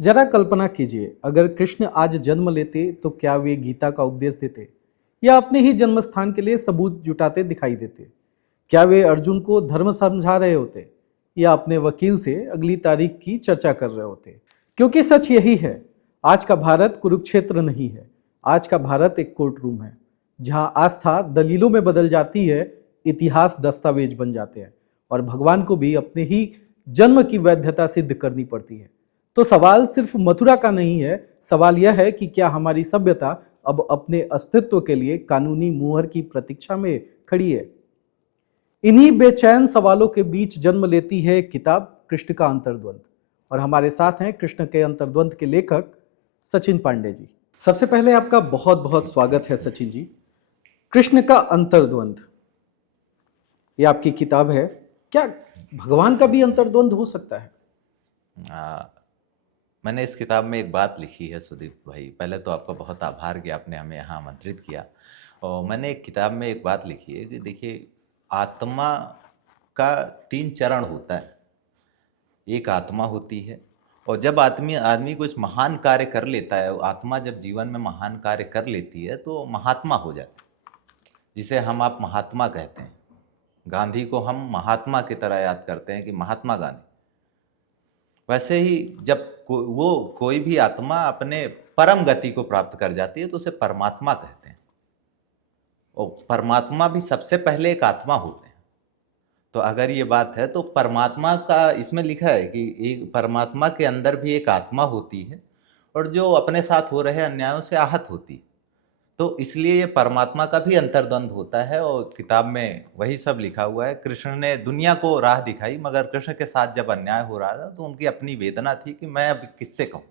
जरा कल्पना कीजिए, अगर कृष्ण आज जन्म लेते तो क्या वे गीता का उपदेश देते या अपने ही जन्म स्थान के लिए सबूत जुटाते दिखाई देते? क्या वे अर्जुन को धर्म समझा रहे होते या अपने वकील से अगली तारीख की चर्चा कर रहे होते? क्योंकि सच यही है, आज का भारत कुरुक्षेत्र नहीं है। आज का भारत एक कोर्ट रूम है, जहां आस्था दलीलों में बदल जाती है, इतिहास दस्तावेज बन जाते हैं और भगवान को भी अपने ही जन्म की वैधता सिद्ध करनी पड़ती है। तो सवाल सिर्फ मथुरा का नहीं है, सवाल यह है कि क्या हमारी सभ्यता अब अपने अस्तित्व के लिए कानूनी मुहर की प्रतीक्षा में खड़ी है? इन्हीं बेचैन सवालों के बीच जन्म लेती है किताब कृष्ण का अंतर्द्वंद। और हमारे साथ हैं कृष्ण के अंतर्द्वंद के लेखक सचिन पांडे जी। सबसे पहले आपका बहुत बहुत स्वागत है सचिन जी। कृष्ण का अंतर्द्वंद, ये आपकी किताब है। क्या भगवान का भी अंतर्द्वंद हो सकता है? आ, मैंने इस किताब में एक बात लिखी है सुदीप भाई। पहले तो आपका बहुत आभार कि आपने हमें यहाँ आमंत्रित किया। और मैंने एक किताब में एक बात लिखी है कि देखिए, आत्मा का 3 चरण होता है। एक आत्मा होती है, और जब आदमी आदमी कुछ महान कार्य कर लेता है, आत्मा जब जीवन में महान कार्य कर लेती है तो महात्मा हो जाती है, जिसे आप महात्मा कहते हैं। गांधी को हम महात्मा की तरह याद करते हैं कि महात्मा गांधी। वैसे ही जब कोई भी आत्मा अपने परम गति को प्राप्त कर जाती है तो उसे परमात्मा कहते हैं। और परमात्मा भी सबसे पहले एक आत्मा होते हैं। तो अगर ये बात है तो परमात्मा का इसमें लिखा है कि एक परमात्मा के अंदर भी एक आत्मा होती है, और जो अपने साथ हो रहे अन्यायों से आहत होती है। तो इसलिए ये परमात्मा का भी अंतर्द्वंद होता है, और किताब में वही सब लिखा हुआ है। कृष्ण ने दुनिया को राह दिखाई, मगर कृष्ण के साथ जब अन्याय हो रहा था तो उनकी अपनी वेदना थी कि मैं अब किससे कहूँ।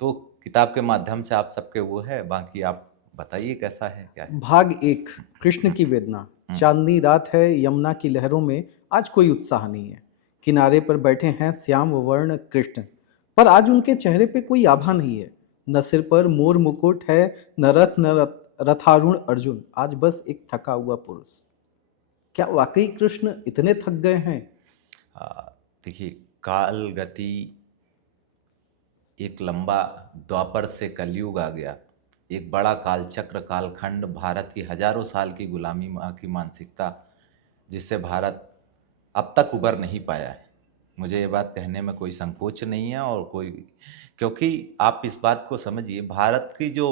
तो किताब के माध्यम से आप सबके वो है। बाकी आप बताइए कैसा है, क्या है। भाग एक, कृष्ण की वेदना। चांदनी रात है, यमुना की लहरों में आज कोई उत्साह नहीं है। किनारे पर बैठे हैं श्याम वर्ण कृष्ण, पर आज उनके चेहरे पे कोई आभा नहीं है। न सिर पर मोर मुकुट है, न रथ न रथारूढ़ अर्जुन, आज बस एक थका हुआ पुरुष। क्या वाकई कृष्ण इतने थक गए हैं? आ, देखिए, काल गति, एक लंबा द्वापर से कलयुग आ गया। एक बड़ा कालचक्र, कालखंड, भारत की हजारों साल की गुलामी की मानसिकता, जिससे भारत अब तक उबर नहीं पाया है। मुझे ये बात कहने में कोई संकोच नहीं है, और कोई, क्योंकि आप इस बात को समझिए, भारत की जो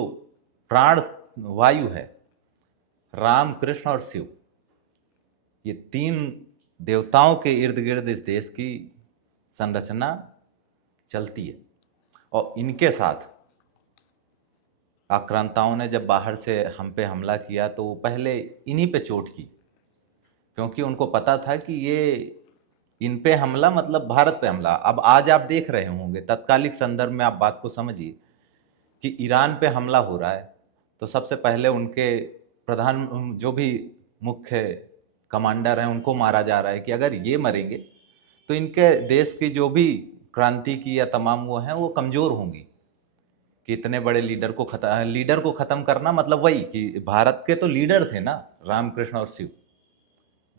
प्राण वायु है, राम, कृष्ण और शिव, ये 3 देवताओं के इर्द गिर्द इस देश की संरचना चलती है। और इनके साथ आक्रांताओं ने जब बाहर से हम पे हमला किया तो वो पहले इन्हीं पे चोट की, क्योंकि उनको पता था कि ये इन पे हमला मतलब भारत पे हमला। अब आज आप देख रहे होंगे, तत्कालिक संदर्भ में आप बात को समझिए कि ईरान पे हमला हो रहा है तो सबसे पहले उनके प्रधान, जो भी मुख्य कमांडर हैं, उनको मारा जा रहा है कि अगर ये मरेंगे तो इनके देश की जो भी क्रांति की या तमाम वो हैं वो कमज़ोर होंगी। कि इतने बड़े लीडर को ख़त्म करना मतलब वही कि भारत के तो लीडर थे ना, रामकृष्ण और शिव,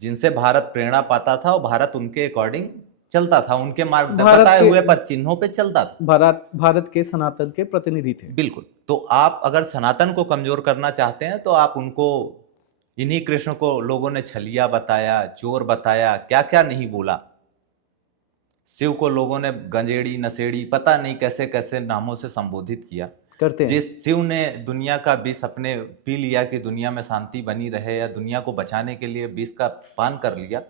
जिनसे भारत प्रेरणा पाता था और भारत उनके अकॉर्डिंग चलता था, उनके मार्ग भारत बताए के हुए पद चिन्हों पे चलता था। भारत के सनातन के प्रतिनिधि थे। बिल्कुल। तो आप अगर सनातन को कमजोर करना चाहते हैं तो आप उनको, इन्हीं कृष्ण को लोगों ने छलिया बताया, चोर बताया, क्या क्या नहीं बोला। शिव को लोगों ने गंजेड़ी, नशेड़ी, पता नहीं कैसे कैसे नामों से संबोधित किया। करते हैं। जिस शिव ने दुनिया का विष अपने पी लिया कि दुनिया में शांति बनी रहे, या दुनिया को बचाने के लिए विष का पान कर लिया,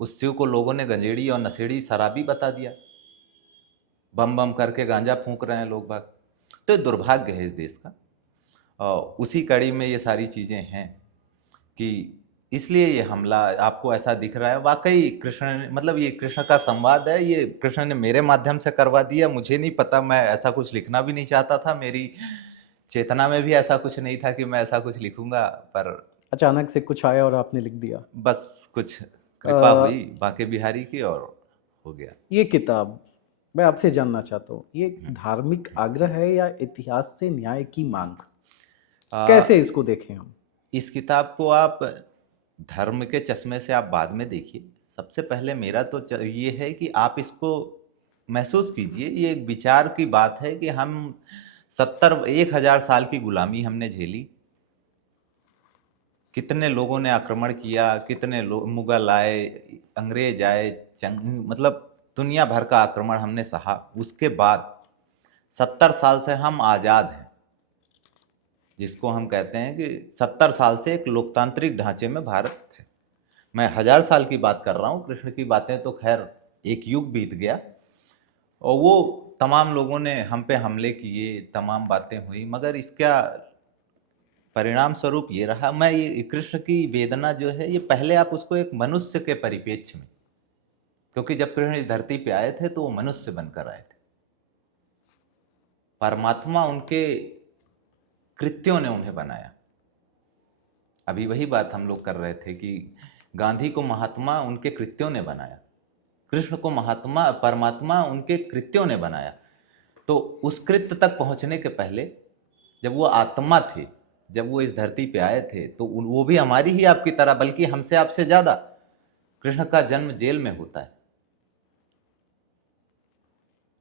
उस शिव को लोगों ने गंजेड़ी और नशेड़ी, शराबी बता दिया। बम बम करके गांजा फूंक रहे हैं लोग बाग। तो ये दुर्भाग्य है इस देश का। और उसी कड़ी में ये सारी चीज़ें हैं कि इसलिए ये हमला आपको ऐसा दिख रहा है। वाकई कृष्ण ने, मतलब ये कृष्ण का संवाद है, ये कृष्ण ने मेरे माध्यम से करवा दिया। मुझे नहीं पता, मैं ऐसा कुछ लिखना भी नहीं चाहता था, मेरी चेतना में भी ऐसा कुछ नहीं था कि मैं ऐसा कुछ लिखूंगा, पर अचानक से कुछ आया और आपने लिख दिया। बस कुछ कृपा हुई बांके बिहारी की और हो गया। ये किताब, मैं आपसे जानना चाहता हूँ, ये धार्मिक आग्रह है या इतिहास से न्याय की मांग? आ, कैसे इसको देखें हम? इस किताब को आप धर्म के चश्मे से आप बाद में देखिए। सबसे पहले मेरा तो ये है कि आप इसको महसूस कीजिए, ये एक विचार की बात है कि हम 1000 साल की गुलामी हमने झेली। कितने लोगों ने आक्रमण किया, कितने लोग, मुगल आए, अंग्रेज आए, मतलब दुनिया भर का आक्रमण हमने सहा। उसके बाद 70 साल से हम आजाद हैं, जिसको हम कहते हैं कि 70 साल से एक लोकतांत्रिक ढांचे में भारत है। मैं 1000 साल की बात कर रहा हूँ, कृष्ण की बातें तो खैर एक युग बीत गया, और वो तमाम लोगों ने हम पे हमले किए, तमाम बातें हुई, मगर इसका परिणाम स्वरूप ये रहा। मैं ये कृष्ण की वेदना जो है, ये पहले आप उसको एक मनुष्य के परिप्रेक्ष्य में, क्योंकि जब कृष्ण इस धरती पे आए थे तो वो मनुष्य बनकर आए थे। परमात्मा उनके कृत्यों ने उन्हें बनाया। अभी वही बात हम लोग कर रहे थे कि गांधी को महात्मा उनके कृत्यों ने बनाया, कृष्ण को महात्मा परमात्मा उनके कृत्यों ने बनाया। तो उस कृत्य तक पहुंचने के पहले जब वो आत्मा थे, जब वो इस धरती पे आए थे, तो वो भी हमारी ही आपकी तरह, बल्कि हमसे आपसे ज्यादा। कृष्ण का जन्म जेल में होता है,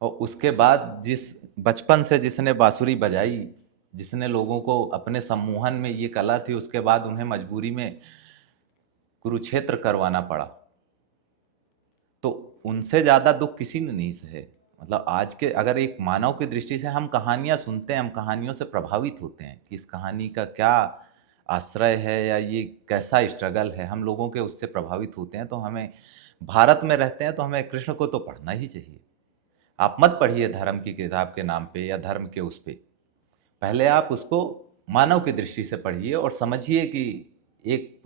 और उसके बाद जिस बचपन से जिसने बांसुरी बजाई, जिसने लोगों को अपने सम्मोहन में ये कला थी, उसके बाद उन्हें मजबूरी में कुरुक्षेत्र करवाना पड़ा, तो उनसे ज्यादा दुख किसी ने नहीं सहे। मतलब आज के, अगर एक मानव की दृष्टि से हम कहानियां सुनते हैं, हम कहानियों से प्रभावित होते हैं कि इस कहानी का क्या आश्रय है या ये कैसा स्ट्रगल है, हम लोगों के उससे प्रभावित होते हैं। तो हमें, भारत में रहते हैं तो हमें कृष्ण को तो पढ़ना ही चाहिए। आप मत पढ़िए धर्म की किताब के नाम पे या धर्म के उस पे, पहले आप उसको मानव की दृष्टि से पढ़िए और समझिए कि एक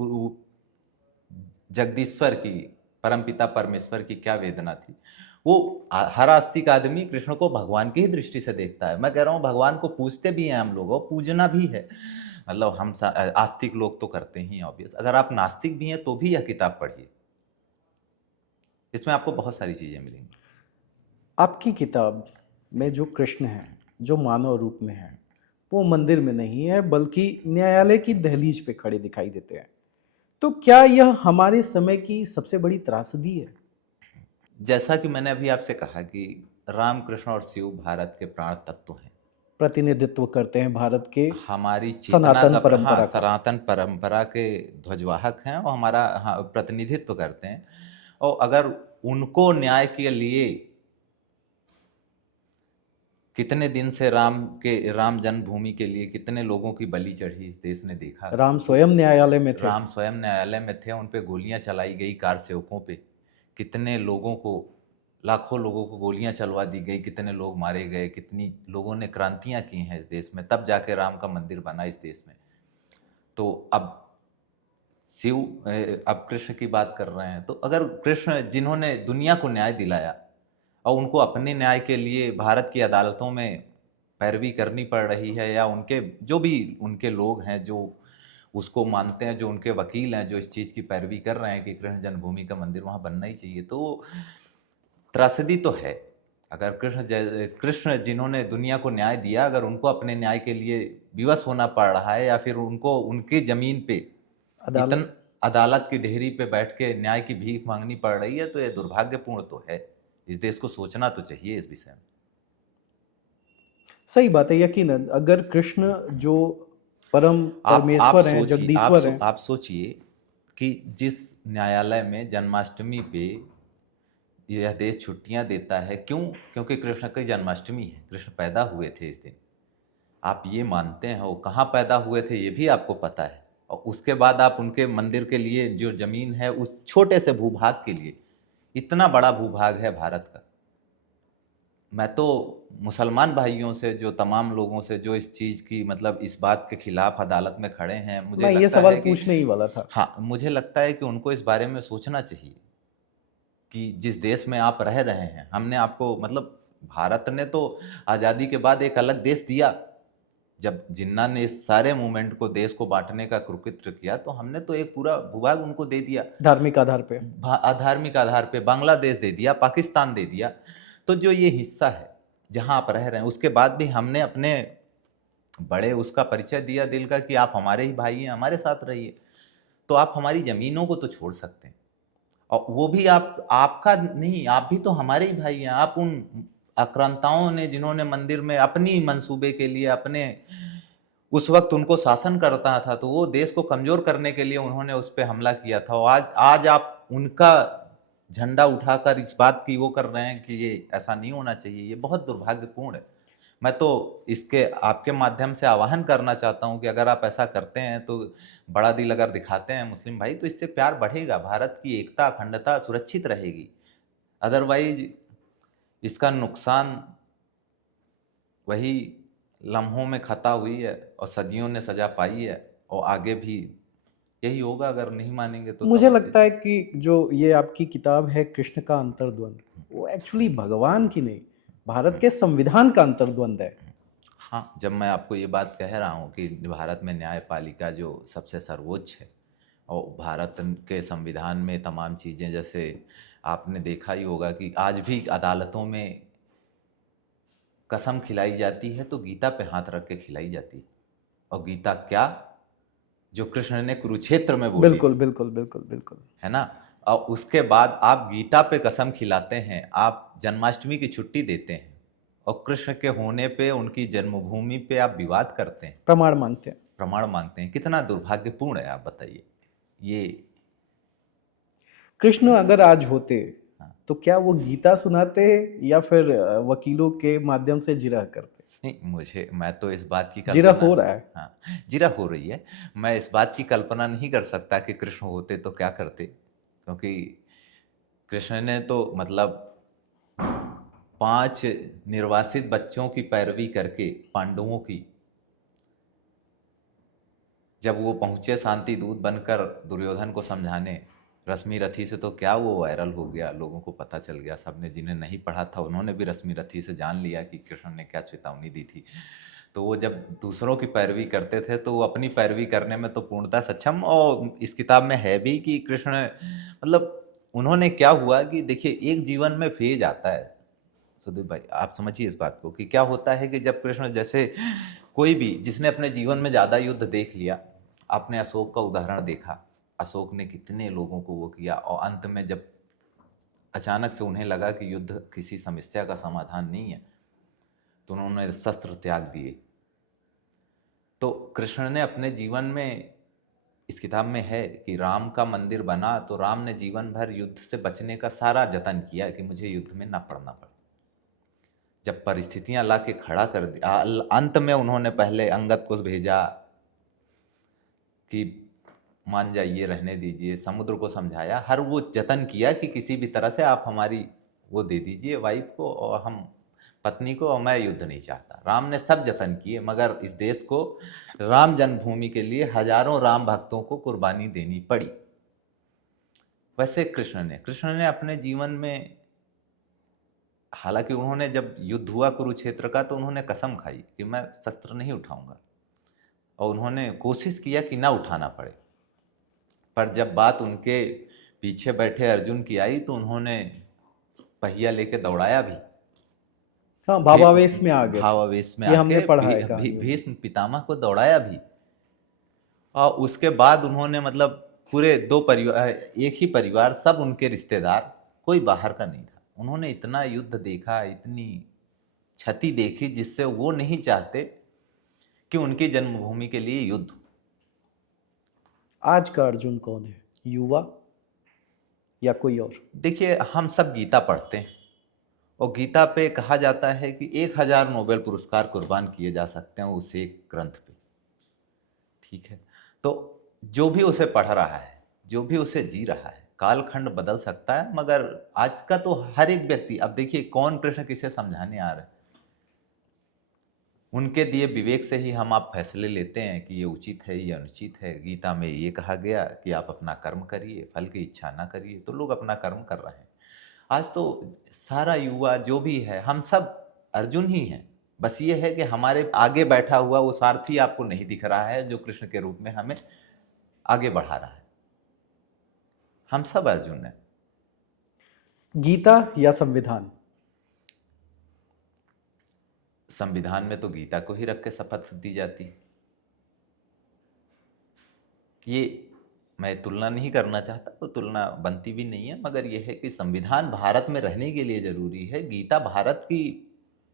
जगदीश्वर की, परमपिता परमेश्वर की क्या वेदना थी। वो हर आस्तिक आदमी कृष्ण को भगवान की ही दृष्टि से देखता है। मैं कह रहा हूँ भगवान को पूजते भी हैं हम लोग, और पूजना भी है, मतलब हम आस्तिक लोग तो करते ही ऑब्वियस। अगर आप नास्तिक भी हैं तो भी यह किताब पढ़िए, इसमें आपको बहुत सारी चीजें मिलेंगी। आपकी किताब में जो कृष्ण हैं, जो मानव रूप में हैं, वो मंदिर में नहीं है बल्कि न्यायालय की दहलीज पे खड़े दिखाई देते हैं। तो क्या यह हमारे समय की सबसे बड़ी त्रासदी है? जैसा कि मैंने अभी आपसे कहा कि राम, कृष्ण और शिव भारत के प्राण तत्व हैं, प्रतिनिधित्व करते हैं भारत के हमारी चेतना सनातन का, हाँ, परंपरा का। सनातन परंपरा के ध्वजवाहक हैं, और हमारा, हाँ, प्रतिनिधित्व करते हैं। और अगर उनको न्याय के लिए, कितने दिन से राम जन्मभूमि के लिए कितने लोगों की बलि चढ़ी इस देश ने देखा। राम स्वयं न्यायालय में थे। राम स्वयं न्यायालय में थे, उन पे गोलियां चलाई गई, कार सेवकों पे कितने लोगों को, लाखों लोगों को गोलियां चलवा दी गई, कितने लोग मारे गए, कितनी लोगों ने क्रांतियां की हैं इस देश में, तब जाके राम का मंदिर बना इस देश में। तो अब शिव, अब कृष्ण की बात कर रहे हैं, तो अगर कृष्ण जिन्होंने दुनिया को न्याय दिलाया, और उनको अपने न्याय के लिए भारत की अदालतों में पैरवी करनी पड़ रही है, या उनके जो भी उनके लोग हैं जो उसको मानते हैं, जो उनके वकील हैं जो इस चीज़ की पैरवी कर रहे हैं कि कृष्ण जन्मभूमि का मंदिर वहाँ बनना ही चाहिए, तो त्रासदी तो है। अगर कृष्ण जिन्होंने दुनिया को न्याय दिया, अगर उनको अपने न्याय के लिए विवश होना पड़ रहा है, या फिर उनको उनकी जमीन पे अदालत। अदालत की डेहरी पे बैठ के न्याय की भीख मांगनी पड़ रही है, तो ये दुर्भाग्यपूर्ण तो है। इस देश को सोचना तो चाहिए इस विषय में। सही बात है, यकीनन अगर कृष्ण जो परम परमेश्वर हैं, जगदीश्वर हैं। आप सोचिए कि जिस न्यायालय में जन्माष्टमी पे यह देश छुट्टियां देता है, क्यों? क्योंकि कृष्ण की जन्माष्टमी है, कृष्ण पैदा हुए थे इस दिन। आप ये मानते हैं, वो कहाँ पैदा हुए थे ये भी आपको पता है, और उसके बाद आप उनके मंदिर के लिए जो जमीन है, उस छोटे से भूभाग के लिए, इतना बड़ा भूभाग है भारत का। मैं तो मुसलमान भाइयों से, जो तमाम लोगों से जो इस चीज़ की, मतलब इस बात के खिलाफ अदालत में खड़े हैं, मुझे मैं ये लगता सवाल है कि, पूछने ही वाला था। हाँ, मुझे लगता है कि उनको इस बारे में सोचना चाहिए कि जिस देश में आप रह रहे हैं, हमने आपको, मतलब भारत ने तो आज़ादी के बाद एक अलग देश दिया। जब जिन्ना ने इस सारे मूवमेंट को, देश को बांटने का कुकृत्य किया, तो हमने तो एक पूरा भूभाग उनको दे दिया, धार्मिक आधार पे। धार्मिक आधार पे बांग्लादेश दे दिया, पाकिस्तान दे दिया। तो जो ये हिस्सा है जहां आप रह रहे हैं, उसके बाद भी हमने अपने बड़े उसका परिचय दिया दिल का कि आप हमारे ही भाई हैं, हमारे साथ रहिए। तो आप हमारी जमीनों को तो छोड़ सकते हैं, और वो भी आप आपका नहीं, आप भी तो हमारे ही भाई हैं। आप उन आक्रांताओं ने जिन्होंने मंदिर में अपनी मंसूबे के लिए अपने उस वक्त उनको शासन करता था, तो वो देश को कमजोर करने के लिए उन्होंने उस पे हमला किया था। और आज आज आप उनका झंडा उठाकर इस बात की वो कर रहे हैं कि ये ऐसा नहीं होना चाहिए, ये बहुत दुर्भाग्यपूर्ण है। मैं तो इसके आपके माध्यम से आह्वान करना चाहता हूं कि अगर आप ऐसा करते हैं तो बड़ा दिल अगर दिखाते हैं मुस्लिम भाई, तो इससे प्यार बढ़ेगा, भारत की एकता अखंडता सुरक्षित रहेगी। अदरवाइज इसका नुकसान वही लम्हों में खता हुई है और सदियों ने सजा पाई है, और आगे भी यही होगा अगर नहीं मानेंगे तो मुझे तमाम लगता है चीजें। कि जो ये आपकी किताब है कृष्ण का अंतर्द्वंद, वो एक्चुअली भगवान की नहीं, भारत के संविधान का अंतर्द्वंद है। हाँ, जब मैं आपको ये बात कह रहा हूँ कि भारत में न्यायपालिका जो सबसे सर्वोच्च है, और भारत के संविधान में तमाम चीज़ें, जैसे आपने देखा ही होगा कि आज भी अदालतों में कसम खिलाई जाती है तो गीता पे हाथ रख के खिलाई जाती है। और गीता क्या, जो कृष्ण ने कुरुक्षेत्र में बोली बिल्कुल थी, बिल्कुल बिल्कुल बिल्कुल। है ना। और उसके बाद आप गीता पे कसम खिलाते हैं, आप जन्माष्टमी की छुट्टी देते हैं, और कृष्ण के होने पे उनकी जन्मभूमि पे आप विवाद करते हैं, प्रमाण मांगते हैं। प्रमाण मांगते हैं। कितना दुर्भाग्यपूर्ण है, आप बताइए ये। कृष्ण अगर आज होते हाँ, तो क्या वो गीता सुनाते या फिर वकीलों के माध्यम से जिरह करते? नहीं, मैं तो इस बात की जिरह कल्पना, हो रहा है। हाँ, जिरा हो रही है। मैं इस बात की कल्पना नहीं कर सकता कि कृष्ण होते तो क्या करते, क्योंकि कृष्ण ने तो मतलब 5 निर्वासित बच्चों की पैरवी करके, पांडवों की, जब वो पहुंचे शांति दूत बनकर दुर्योधन को समझाने, रश्मि रथी से तो क्या वो वायरल हो गया, लोगों को पता चल गया, सबने जिन्हें नहीं पढ़ा था उन्होंने भी रश्मि रथी से जान लिया कि कृष्ण ने क्या चेतावनी दी थी। तो वो जब दूसरों की पैरवी करते थे तो वो अपनी पैरवी करने में तो पूर्णतः सक्षम। और इस किताब में है भी कि कृष्ण मतलब उन्होंने क्या हुआ कि देखिए, एक जीवन में फेज आता है सुदीप भाई, आप समझिए इस बात को कि क्या होता है कि जब कृष्ण जैसे कोई भी जिसने अपने जीवन में ज्यादा युद्ध देख लिया, आपने अशोक का उदाहरण देखा, अशोक ने कितने लोगों को वो किया, और अंत में जब अचानक से उन्हें लगा कि युद्ध किसी समस्या का समाधान नहीं है, तो उन्होंने शस्त्र त्याग दिए। तो कृष्ण ने अपने जीवन में, इस किताब में है कि राम का मंदिर बना तो राम ने जीवन भर युद्ध से बचने का सारा जतन किया कि मुझे युद्ध में ना पड़ना पड़े। जब परिस्थितियां ला के खड़ा कर दिया, अंत में उन्होंने पहले अंगद को भेजा कि मान जाइए, रहने दीजिए, समुद्र को समझाया, हर वो जतन किया कि किसी भी तरह से आप हमारी वो दे दीजिए वाइफ को और हम पत्नी को, और मैं युद्ध नहीं चाहता। राम ने सब जतन किए, मगर इस देश को राम जन्मभूमि के लिए हजारों राम भक्तों को कुर्बानी देनी पड़ी। वैसे कृष्ण ने अपने जीवन में, हालांकि उन्होंने जब युद्ध हुआ कुरुक्षेत्र का तो उन्होंने कसम खाई कि मैं शस्त्र नहीं उठाऊंगा, और उन्होंने कोशिश किया कि ना उठाना पड़े। पर जब बात उनके पीछे बैठे अर्जुन की आई तो उन्होंने पहिया लेके दौड़ाया भी। हाँ, भावावेश में आ गए थे। भावावेश में ये हमने आके पढ़ा है कहानियों में। भीष्म पितामह को दौड़ाया भी। और उसके बाद उन्होंने मतलब पूरे 2 परिवार, एक ही परिवार, सब उनके रिश्तेदार, कोई बाहर का नहीं था। उन्होंने इतना युद्ध देखा, इतनी क्षति देखी, जिससे वो नहीं चाहते कि उनकी जन्मभूमि के लिए युद्ध। आज का अर्जुन कौन है, युवा या कोई और? देखिए, हम सब गीता पढ़ते हैं, और गीता पे कहा जाता है कि 1000 नोबेल पुरस्कार कुर्बान किए जा सकते हैं उस एक ग्रंथ पे। ठीक है, तो जो भी उसे पढ़ रहा है, जो भी उसे जी रहा है, कालखंड बदल सकता है, मगर आज का तो हर एक व्यक्ति, अब देखिए कौन कृष्ण किसे समझाने आ रहा है, उनके दिए विवेक से ही हम आप फैसले लेते हैं कि ये उचित है, ये अनुचित है। गीता में ये कहा गया कि आप अपना कर्म करिए, फल की इच्छा ना करिए, तो लोग अपना कर्म कर रहे हैं। आज तो सारा युवा जो भी है, हम सब अर्जुन ही हैं। बस ये है कि हमारे आगे बैठा हुआ वो सारथी आपको नहीं दिख रहा है, जो कृष्ण के रूप में हमें आगे बढ़ा रहा है। हम सब अर्जुन हैं। गीता या संविधान? संविधान में तो गीता को ही रख के शपथ दी जाती है। ये मैं तुलना नहीं करना चाहता, वो तुलना बनती भी नहीं है, मगर यह है कि संविधान भारत में रहने के लिए जरूरी है। गीता भारत की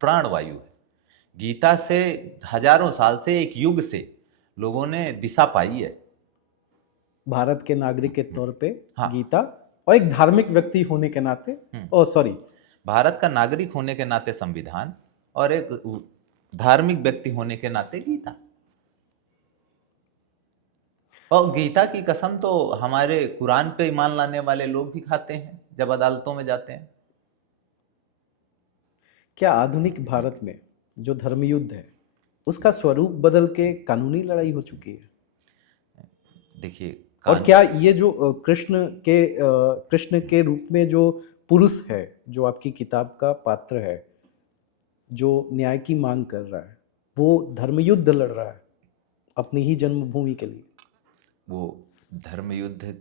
प्राण वायु है। गीता से हजारों साल से, एक युग से लोगों ने दिशा पाई है। भारत के नागरिक के तौर पे हाँ। गीता, और एक धार्मिक व्यक्ति होने के नाते, ओ सॉरी, भारत का नागरिक होने के नाते संविधान, और एक धार्मिक व्यक्ति होने के नाते गीता। और गीता की कसम तो हमारे कुरान पे ईमान लाने वाले लोग भी खाते हैं जब अदालतों में जाते हैं। क्या आधुनिक भारत में जो धर्मयुद्ध है उसका स्वरूप बदल के कानूनी लड़ाई हो चुकी है? देखिए, और क्या ये जो कृष्ण के रूप में जो पुरुष है, जो आपकी किताब का पात्र है, जो न्याय की मांग कर रहा है, वो धर्मयुद्ध लड़ रहा है अपनी ही जन्मभूमि के लिए, वो धर्मयुद्ध,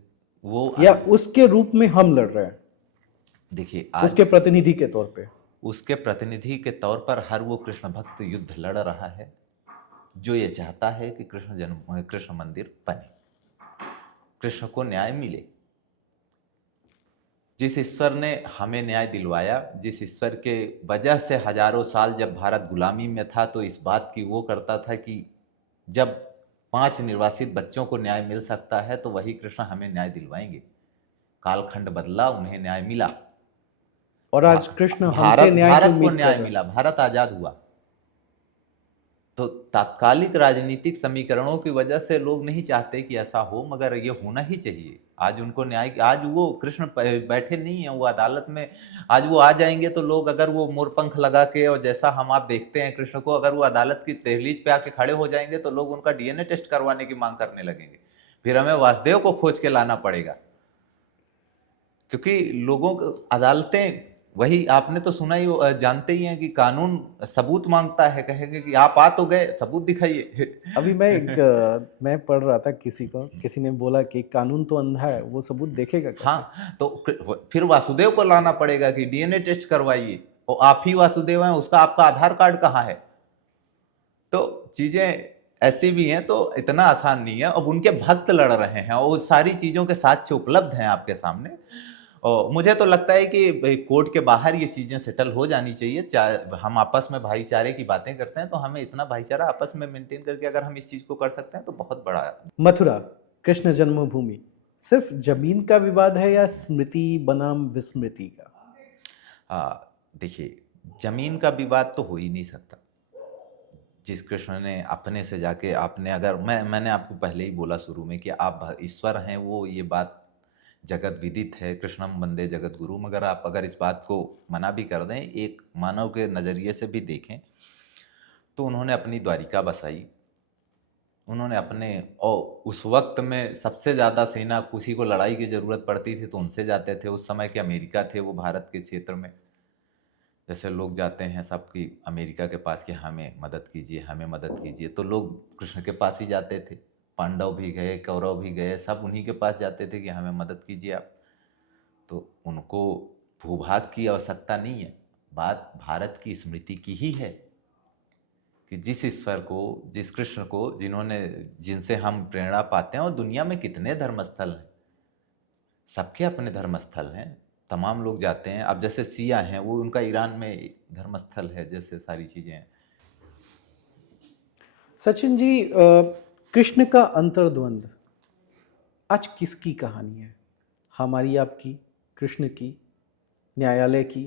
वो या उसके रूप में हम लड़ रहे हैं देखिए, आज उसके प्रतिनिधि के तौर पे? उसके प्रतिनिधि के तौर पर हर वो कृष्ण भक्त युद्ध लड़ रहा है जो ये चाहता है कि कृष्ण मंदिर बने, कृष्ण को न्याय मिले। जिस ईश्वर ने हमें न्याय दिलवाया, जिस ईश्वर के वजह से हजारों साल जब भारत गुलामी में था, तो इस बात की वो करता था कि जब 5 निर्वासित बच्चों को न्याय मिल सकता है तो वही कृष्ण हमें न्याय दिलवाएंगे। कालखंड बदला, उन्हें न्याय मिला, और आज कृष्ण हमसे भारत न्याय की भारत को उम्मीद कर न्याय रहे हैं। मिला, भारत आजाद हुआ। तो तात्कालिक राजनीतिक समीकरणों की वजह से लोग नहीं चाहते कि ऐसा हो, मगर ये होना ही चाहिए। आज उनको न्याय, आज वो कृष्ण बैठे नहीं है वो अदालत में। आज वो आ जाएंगे तो लोग, अगर वो मोरपंख लगा के, और जैसा हम आप देखते हैं कृष्ण को, अगर वो अदालत की दहलीज पे आके खड़े हो जाएंगे तो लोग उनका डीएनए टेस्ट करवाने की मांग करने लगेंगे। फिर हमें वासुदेव को खोज के लाना पड़ेगा, क्योंकि लोगों को अदालतें, वही आपने तो सुना ही, जानते ही हैं कि कानून सबूत मांगता है। कहेंगे कि आप आ तो गए, सबूत दिखाइए। अभी मैं पढ़ रहा था, किसी ने बोला कि कानून तो अंधा है, वो सबूत देखेगा कैसे? हाँ, तो फिर वासुदेव को लाना पड़ेगा कि डीएनए टेस्ट करवाइए, और आप ही वासुदेव हैं, उसका आपका आधार कार्ड कहाँ है? तो चीजें ऐसी भी हैं, तो इतना आसान नहीं है। अब उनके भक्त लड़ रहे हैं और सारी चीजों के साक्ष्य उपलब्ध हैं आपके सामने। और मुझे तो लगता है कि कोर्ट के बाहर ये चीजें सेटल हो जानी चाहिए। हम आपस में भाईचारे की बातें करते हैं, तो हमें इतना भाईचारा आपस में मेंटेन करके अगर हम इस चीज को कर सकते हैं तो बहुत बड़ा है। मथुरा, कृष्ण जन्मभूमि सिर्फ जमीन का विवाद है या स्मृति बनाम विस्मृति का? देखिए, जमीन का विवाद तो हो ही नहीं सकता। जिस कृष्ण ने अपने से जाके, आपने अगर मैंने आपको पहले ही बोला शुरू में कि आप ईश्वर हैं, वो ये बात जगत विदित है, कृष्णम वंदे जगत गुरु। मगर आप अगर इस बात को मना भी कर दें, एक मानव के नज़रिए से भी देखें, तो उन्होंने अपनी द्वारिका बसाई। उन्होंने अपने, और उस वक्त में सबसे ज़्यादा सेना, किसी को लड़ाई की ज़रूरत पड़ती थी तो उनसे जाते थे। उस समय के अमेरिका थे वो भारत के क्षेत्र में, जैसे लोग जाते हैं सबकी अमेरिका के पास कि हमें मदद कीजिए, हमें मदद कीजिए, तो लोग कृष्ण के पास ही जाते थे। पांडव भी गए, कौरव भी गए, सब उन्हीं के पास जाते थे कि हमें मदद कीजिए आप। तो उनको भूभाग की आवश्यकता नहीं है, बात भारत की स्मृति की ही है कि जिस ईश्वर को, जिस कृष्ण को, जिनसे हम प्रेरणा पाते हैं। और दुनिया में कितने धर्मस्थल हैं, सबके अपने धर्मस्थल हैं, तमाम लोग जाते हैं। अब जैसे सिया हैं, वो उनका ईरान में धर्मस्थल है, जैसे सारी चीजें हैं। सचिन जी, कृष्ण का अंतर्द्वंद आज किसकी कहानी है? हमारी, आपकी, कृष्ण की, न्यायालय की,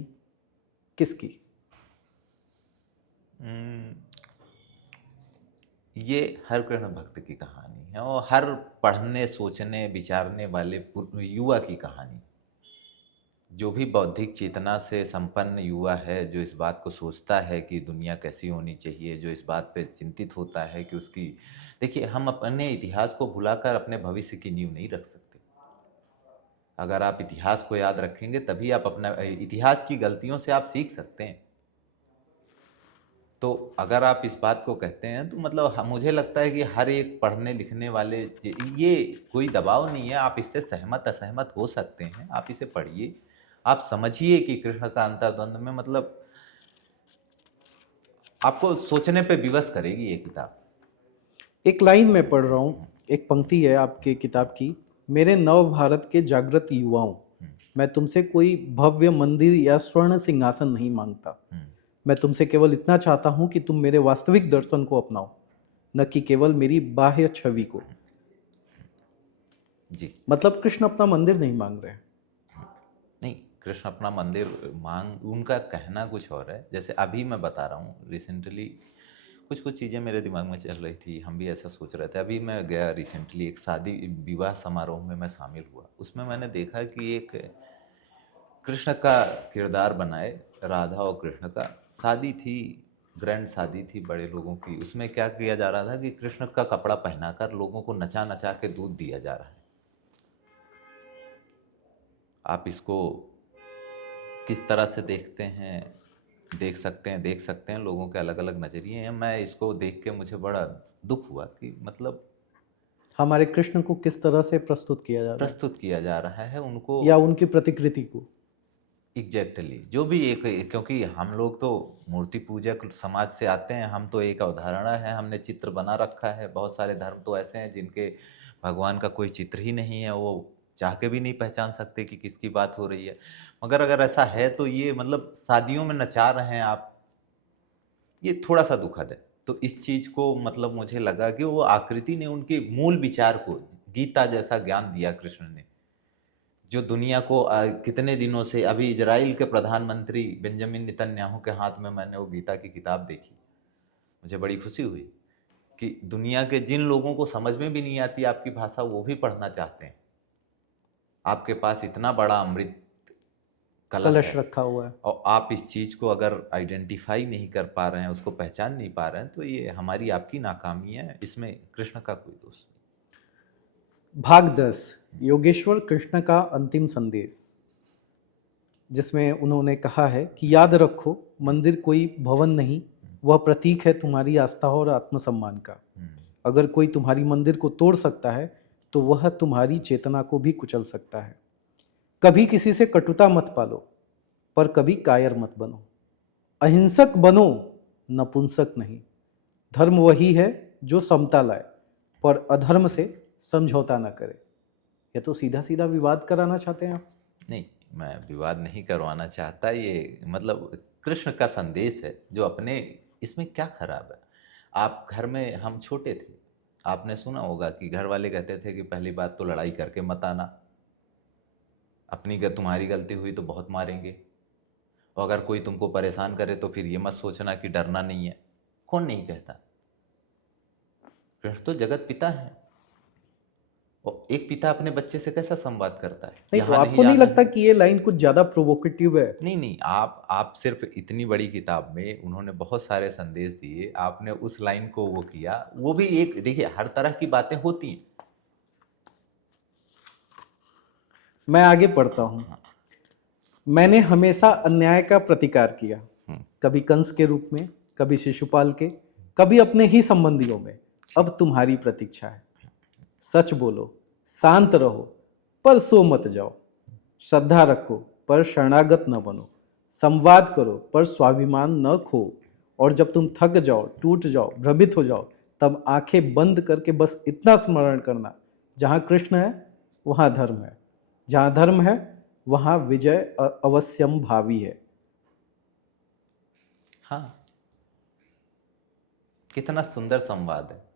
किसकी? ये हर कृष्ण भक्त की कहानी है, और हर पढ़ने, सोचने, विचारने वाले युवा की कहानी। जो भी बौद्धिक चेतना से संपन्न युवा है, जो इस बात को सोचता है कि दुनिया कैसी होनी चाहिए, जो इस बात पे चिंतित होता है कि उसकी, देखिए, हम अपने इतिहास को भुलाकर अपने भविष्य की नींव नहीं रख सकते। अगर आप इतिहास को याद रखेंगे तभी आप अपना, इतिहास की गलतियों से आप सीख सकते हैं। तो अगर आप इस बात को कहते हैं, तो मतलब मुझे लगता है कि हर एक पढ़ने लिखने वाले, ये कोई दबाव नहीं है, आप इससे सहमत असहमत हो सकते हैं, आप इसे पढ़िए, आप समझिए कि कृष्ण का अंतर्द्वंद में, मतलब आपको सोचने पे विवश करेगी ये किताब। एक लाइन में पढ़ रहा हूँ, एक पंक्ति है आपके किताब की मेरे नव भारत के जागृत युवाओं, हम्म, मैं तुमसे कोई भव्य मंदिर या स्वर्ण सिंहासन नहीं मांगता। हम्म, मैं तुमसे केवल इतना चाहता हूं कि तुम मेरे वास्तविक दर्शन को अपनाओ, न कि केवल मेरी बाह्य छवि को। जी। मतलब कृष्ण अपना मंदिर नहीं मांग रहे हैं। नहीं, कृष्ण अपना मंदिर मांग, उनका कहना कुछ और है। जैसे अभी मैं बता रहा हूँ, रिसेंटली कुछ कुछ चीज़ें मेरे दिमाग में चल रही थी, हम भी ऐसा सोच रहे थे। अभी मैं गया रिसेंटली एक शादी विवाह समारोह में मैं शामिल हुआ। उसमें मैंने देखा कि एक कृष्ण का किरदार बनाए, राधा और कृष्ण का शादी थी, ग्रैंड शादी थी बड़े लोगों की। उसमें क्या किया जा रहा था कि कृष्ण का कपड़ा पहनाकर लोगों को नचा नचा के दूध दिया जा रहा है। आप इसको किस तरह से देखते हैं, देख सकते हैं, लोगों के अलग अलग नज़रिए हैं। मैं इसको देख के मुझे बड़ा दुख हुआ कि मतलब हमारे कृष्ण को किस तरह से प्रस्तुत किया जा रहा है, प्रस्तुत किया जा रहा है उनको। या उनकी प्रतिकृति को। एग्जैक्टली जो भी एक, क्योंकि हम लोग तो मूर्ति पूजक समाज से आते हैं, हम तो एक अवधारणा है, हमने चित्र बना रखा है। बहुत सारे धर्म तो ऐसे हैं जिनके भगवान का कोई चित्र ही नहीं है, वो चाह के भी नहीं पहचान सकते कि किसकी बात हो रही है। मगर अगर ऐसा है तो ये मतलब शादियों में नचा रहे हैं आप, ये थोड़ा सा दुखद है। तो इस चीज को मतलब मुझे लगा कि वो आकृति ने उनके मूल विचार को, गीता जैसा ज्ञान दिया कृष्ण ने, जो दुनिया को कितने दिनों से, अभी इजराइल के प्रधानमंत्री बेंजामिन नेतन्याहू के हाथ में मैंने वो गीता की किताब देखी, मुझे बड़ी खुशी हुई कि दुनिया के जिन लोगों को समझ में भी नहीं आती आपकी भाषा, वो भी पढ़ना चाहते हैं। आपके पास इतना बड़ा अमृत कलश कलश है, रखा हुआ है। और आप इस चीज को अगर आइडेंटिफाई नहीं कर पा रहे हैं, उसको पहचान नहीं पा रहे हैं, तो ये हमारी आपकी नाकामी है, इसमें कृष्ण का कोई दोष नहीं। भाग 10, योगेश्वर कृष्ण का अंतिम संदेश, जिसमें उन्होंने कहा है कि याद रखो, मंदिर कोई भवन नहीं, वह प्रतीक है तुम्हारी आस्था और आत्मसम्मान का। हम्म, अगर कोई तुम्हारी मंदिर को तोड़ सकता है तो वह तुम्हारी चेतना को भी कुचल सकता है। कभी किसी से कटुता मत पालो, पर कभी कायर मत बनो। अहिंसक बनो, नपुंसक नहीं। धर्म वही है जो समता लाए, पर अधर्म से समझौता न करे। ये तो सीधा सीधा विवाद कराना चाहते हैं आप। नहीं, मैं विवाद नहीं करवाना चाहता, ये मतलब कृष्ण का संदेश है जो अपने, इसमें क्या खराब है। आप घर में, हम छोटे थे, आपने सुना होगा कि घर वाले कहते थे कि पहली बात तो लड़ाई करके मत आना, तुम्हारी गलती हुई तो बहुत मारेंगे, और अगर कोई तुमको परेशान करे तो फिर ये मत सोचना कि डरना नहीं है। कौन नहीं कहता? कृष्ण तो जगत पिता है, और एक पिता अपने बच्चे से कैसा संवाद करता है, नहीं तो यहाँ नहीं आपको नहीं जाना लगता है। कि ये लाइन कुछ ज्यादा प्रोवोकेटिव है? नहीं नहीं, आप सिर्फ इतनी बड़ी किताब में उन्होंने बहुत सारे संदेश दिए, आपने उस लाइन को वो किया। वो भी एक, देखिए हर तरह की बातें होती हैं। मैं आगे पढ़ता हूं। मैंने हमेशा अन्याय का प्रतिकार किया, हम्म, कभी कंस के रूप में, कभी शिशुपाल के, कभी अपने ही संबंधियों में। अब तुम्हारी प्रतीक्षा है। सच बोलो, शांत रहो, पर सो मत जाओ। श्रद्धा रखो, पर शरणागत न बनो। संवाद करो, पर स्वाभिमान न खो। और जब तुम थक जाओ, टूट जाओ, भ्रमित हो जाओ, तब आंखें बंद करके बस इतना स्मरण करना, जहां कृष्ण है वहां धर्म है, जहां धर्म है वहां विजय अवश्यम भावी है। हाँ, कितना सुंदर संवाद है।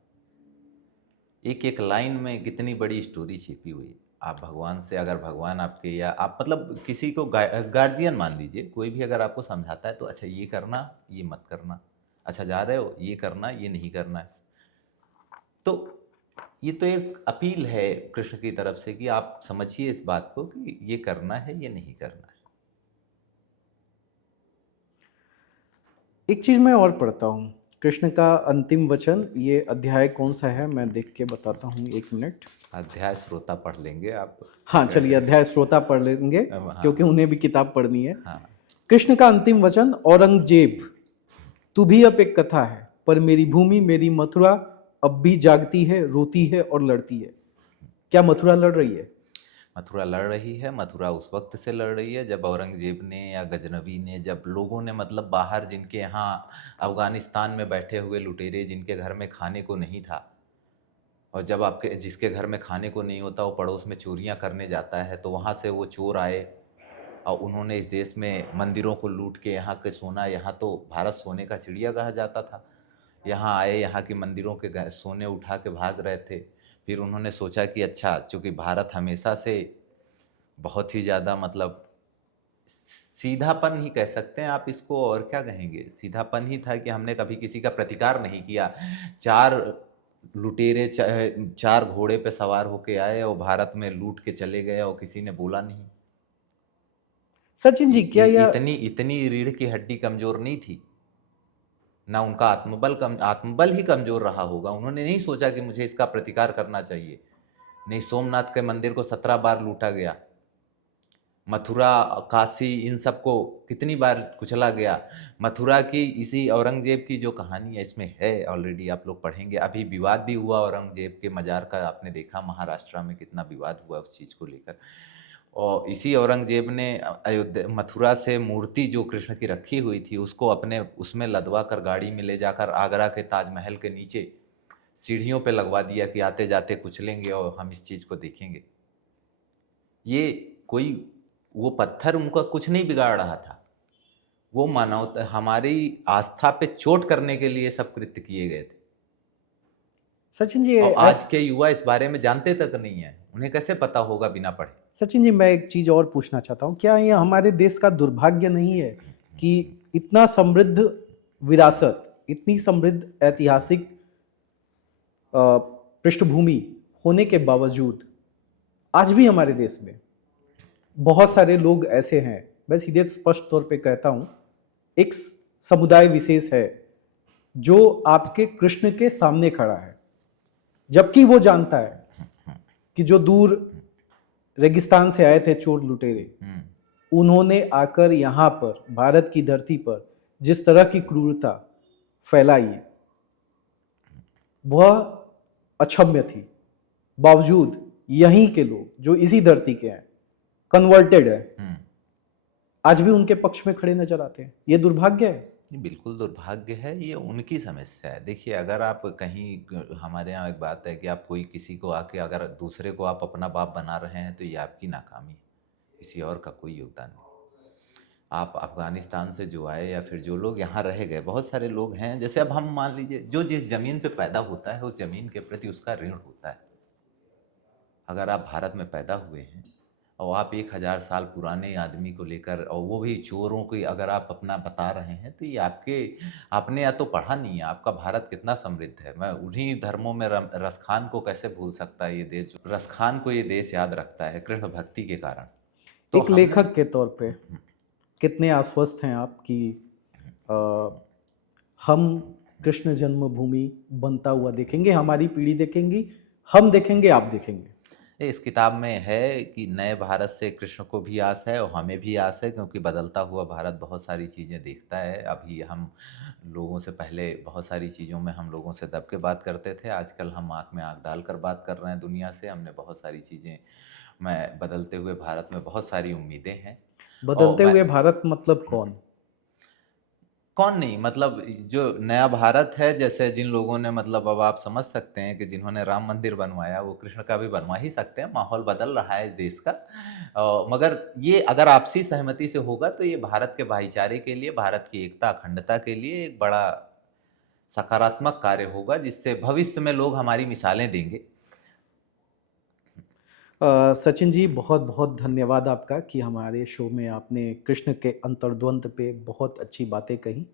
एक एक लाइन में कितनी बड़ी स्टोरी छिपी हुई है। आप भगवान से, अगर भगवान आपके, या आप मतलब किसी को गार्जियन मान लीजिए, कोई भी अगर आपको समझाता है तो अच्छा ये करना, ये मत करना, अच्छा जा रहे हो ये करना, ये नहीं करना है, तो ये तो एक अपील है कृष्ण की तरफ से कि आप समझिए इस बात को कि ये करना है, ये नहीं करना है। एक चीज मैं और पढ़ता हूँ, कृष्ण का अंतिम वचन, ये अध्याय कौन सा है मैं देख के बताता हूँ, 1 मिनट। अध्याय श्रोता पढ़ लेंगे आप। हाँ चलिए, अध्याय श्रोता पढ़ लेंगे, हाँ, क्योंकि उन्हें भी किताब पढ़नी है। हाँ, कृष्ण का अंतिम वचन। औरंगजेब, तू भी अब एक कथा है, पर मेरी भूमि, मेरी मथुरा अब भी जागती है, रोती है और लड़ती है। क्या मथुरा लड़ रही है? मथुरा लड़ रही है। मथुरा उस वक्त से लड़ रही है जब औरंगजेब ने या गजनबी ने, जब लोगों ने मतलब बाहर, जिनके यहाँ अफगानिस्तान में बैठे हुए लुटेरे, जिनके घर में खाने को नहीं था, और जब आपके जिसके घर में खाने को नहीं होता वो पड़ोस में चोरियां करने जाता है, तो वहां से वो चोर आए और उन्होंने इस देश में मंदिरों को लूट के यहाँ के सोना, यहाँ तो भारत सोने का चिड़िया कहा जाता था, यहाँ आए, यहाँ की मंदिरों के सोने उठा के भाग रहे थे। फिर उन्होंने सोचा कि अच्छा, चूंकि भारत हमेशा से बहुत ही ज़्यादा मतलब सीधापन ही कह सकते हैं आप इसको, और क्या कहेंगे, सीधापन ही था कि हमने कभी किसी का प्रतिकार नहीं किया। चार लुटेरे चार घोड़े पे सवार होके आए और भारत में लूट के चले गए और किसी ने बोला नहीं। सचिन जी, क्या यह इतनी इतनी रीढ़ की हड्डी कमजोर नहीं थी, ना उनका आत्मबल ही कमजोर रहा होगा। उन्होंने नहीं सोचा कि मुझे इसका प्रतिकार करना चाहिए। नहीं, सोमनाथ के मंदिर को 17 बार लूटा गया, मथुरा, काशी, इन सबको कितनी बार कुचला गया। मथुरा की इसी औरंगजेब की जो कहानी है इसमें है, ऑलरेडी आप लोग पढ़ेंगे। अभी विवाद भी हुआ औरंगजेब के मजार का, आपने देखा महाराष्ट्र में कितना विवाद हुआ उस चीज़ को लेकर। और इसी औरंगजेब ने अयोध्या मथुरा से मूर्ति जो कृष्ण की रखी हुई थी उसको अपने उसमें लदवा कर गाड़ी में ले जाकर आगरा के ताजमहल के नीचे सीढ़ियों पे लगवा दिया कि आते जाते कुचलेंगे और हम इस चीज़ को देखेंगे। ये कोई वो पत्थर उनका कुछ नहीं बिगाड़ रहा था, वो मानव हमारी आस्था पे चोट करने के लिए सब कृत्य किए गए थे। सचिन जी और आज के युवा इस बारे में जानते तक नहीं है, उन्हें कैसे पता होगा बिना पढ़े। सचिन जी, मैं एक चीज और पूछना चाहता हूँ, क्या यह हमारे देश का दुर्भाग्य नहीं है कि इतना समृद्ध विरासत, इतनी समृद्ध ऐतिहासिक पृष्ठभूमि होने के बावजूद आज भी हमारे देश में बहुत सारे लोग ऐसे हैं, मैं सीधे स्पष्ट तौर पे कहता हूं, एक समुदाय विशेष है जो आपके कृष्ण के सामने खड़ा है, जबकि वो जानता है कि जो दूर रेगिस्तान से आए थे चोर लुटेरे, उन्होंने आकर यहाँ पर भारत की धरती पर जिस तरह की क्रूरता फैलाई वह अक्षम्य थी। बावजूद यहीं के लोग जो इसी धरती के हैं, कन्वर्टेड है, आज भी उनके पक्ष में खड़े नजर आते हैं। ये दुर्भाग्य है। बिल्कुल दुर्भाग्य है, ये उनकी समस्या है। देखिए, अगर आप कहीं, हमारे यहाँ एक बात है कि आप कोई किसी को आके अगर दूसरे को आप अपना बाप बना रहे हैं तो ये आपकी नाकामी है, किसी और का कोई योगदान नहीं। आप अफगानिस्तान से जो आए या फिर जो लोग यहाँ रह गए, बहुत सारे लोग हैं, जैसे अब हम मान लीजिए जो जिस जमीन पे पैदा होता है उस जमीन के प्रति उसका ऋण होता है। अगर आप भारत में पैदा हुए हैं और आप 1000 साल पुराने आदमी को लेकर, और वो भी चोरों की अगर आप अपना बता रहे हैं, तो ये आपने या तो पढ़ा नहीं है। आपका भारत कितना समृद्ध है। मैं उन्हीं धर्मों में रसखान को कैसे भूल सकता है ये देश, रसखान को ये देश याद रखता है कृष्ण भक्ति के कारण। तो एक लेखक के तौर पे कितने आश्वस्त हैं आप कि हम कृष्ण जन्मभूमि बनता हुआ देखेंगे, हमारी पीढ़ी देखेंगी, हम देखेंगे, आप देखेंगे? इस किताब में है कि नए भारत से कृष्ण को भी आस है और हमें भी आस है, क्योंकि बदलता हुआ भारत बहुत सारी चीज़ें देखता है। अभी हम लोगों से पहले बहुत सारी चीज़ों में हम लोगों से दब के बात करते थे, आजकल हम आँख में आँख डालकर बात कर रहे हैं दुनिया से। हमने बहुत सारी चीज़ें में बदलते हुए भारत में बहुत सारी उम्मीदें हैं। बदलते हुए भारत मतलब कौन नहीं, मतलब जो नया भारत है, जैसे जिन लोगों ने, मतलब अब आप समझ सकते हैं कि जिन्होंने राम मंदिर बनवाया वो कृष्ण का भी बनवा ही सकते हैं। माहौल बदल रहा है इस देश का, मगर ये अगर आपसी सहमति से होगा तो ये भारत के भाईचारे के लिए, भारत की एकता अखंडता के लिए एक बड़ा सकारात्मक कार्य होगा, जिससे भविष्य में लोग हमारी मिसालें देंगे। सचिन जी, बहुत बहुत धन्यवाद आपका कि हमारे शो में आपने कृष्ण के अंतर्द्वंद पे बहुत अच्छी बातें कही,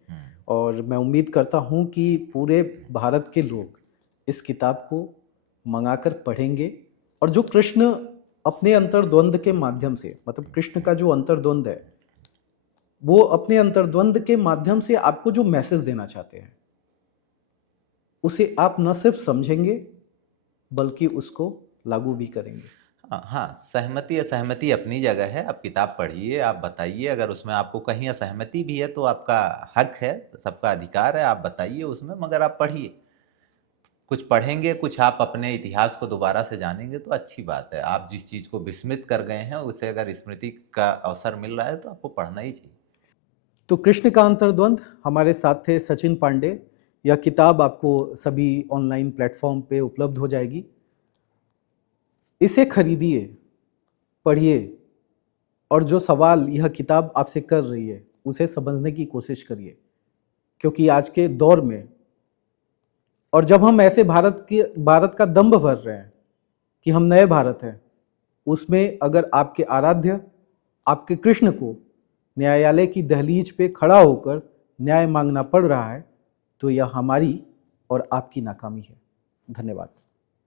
और मैं उम्मीद करता हूँ कि पूरे भारत के लोग इस किताब को मंगाकर पढ़ेंगे, और जो कृष्ण अपने अंतर्द्वंद के माध्यम से, मतलब कृष्ण का जो अंतर्द्वंद है, वो अपने अंतर्द्वंद के माध्यम से आपको जो मैसेज देना चाहते हैं उसे आप न सिर्फ समझेंगे बल्कि उसको लागू भी करेंगे। हाँ, सहमति असहमति अपनी जगह है। आप किताब पढ़िए, आप बताइए, अगर उसमें आपको कहीं असहमति भी है तो आपका हक है, सबका अधिकार है, आप बताइए उसमें, मगर आप पढ़िए। कुछ पढ़ेंगे, कुछ आप अपने इतिहास को दोबारा से जानेंगे तो अच्छी बात है। आप जिस चीज़ को विस्मृत कर गए हैं उसे अगर स्मृति का अवसर मिल रहा है तो आपको पढ़ना ही चाहिए। तो कृष्ण का अंतर्द्वंद, हमारे साथ थे सचिन पांडे, यह किताब आपको सभी ऑनलाइन प्लेटफॉर्म पे उपलब्ध हो जाएगी। इसे खरीदिए, पढ़िए और जो सवाल यह किताब आपसे कर रही है उसे समझने की कोशिश करिए, क्योंकि आज के दौर में और जब हम ऐसे भारत का दंभ भर रहे हैं कि हम नए भारत हैं, उसमें अगर आपके आराध्य आपके कृष्ण को न्यायालय की दहलीज पे खड़ा होकर न्याय मांगना पड़ रहा है, तो यह हमारी और आपकी नाकामी है। धन्यवाद।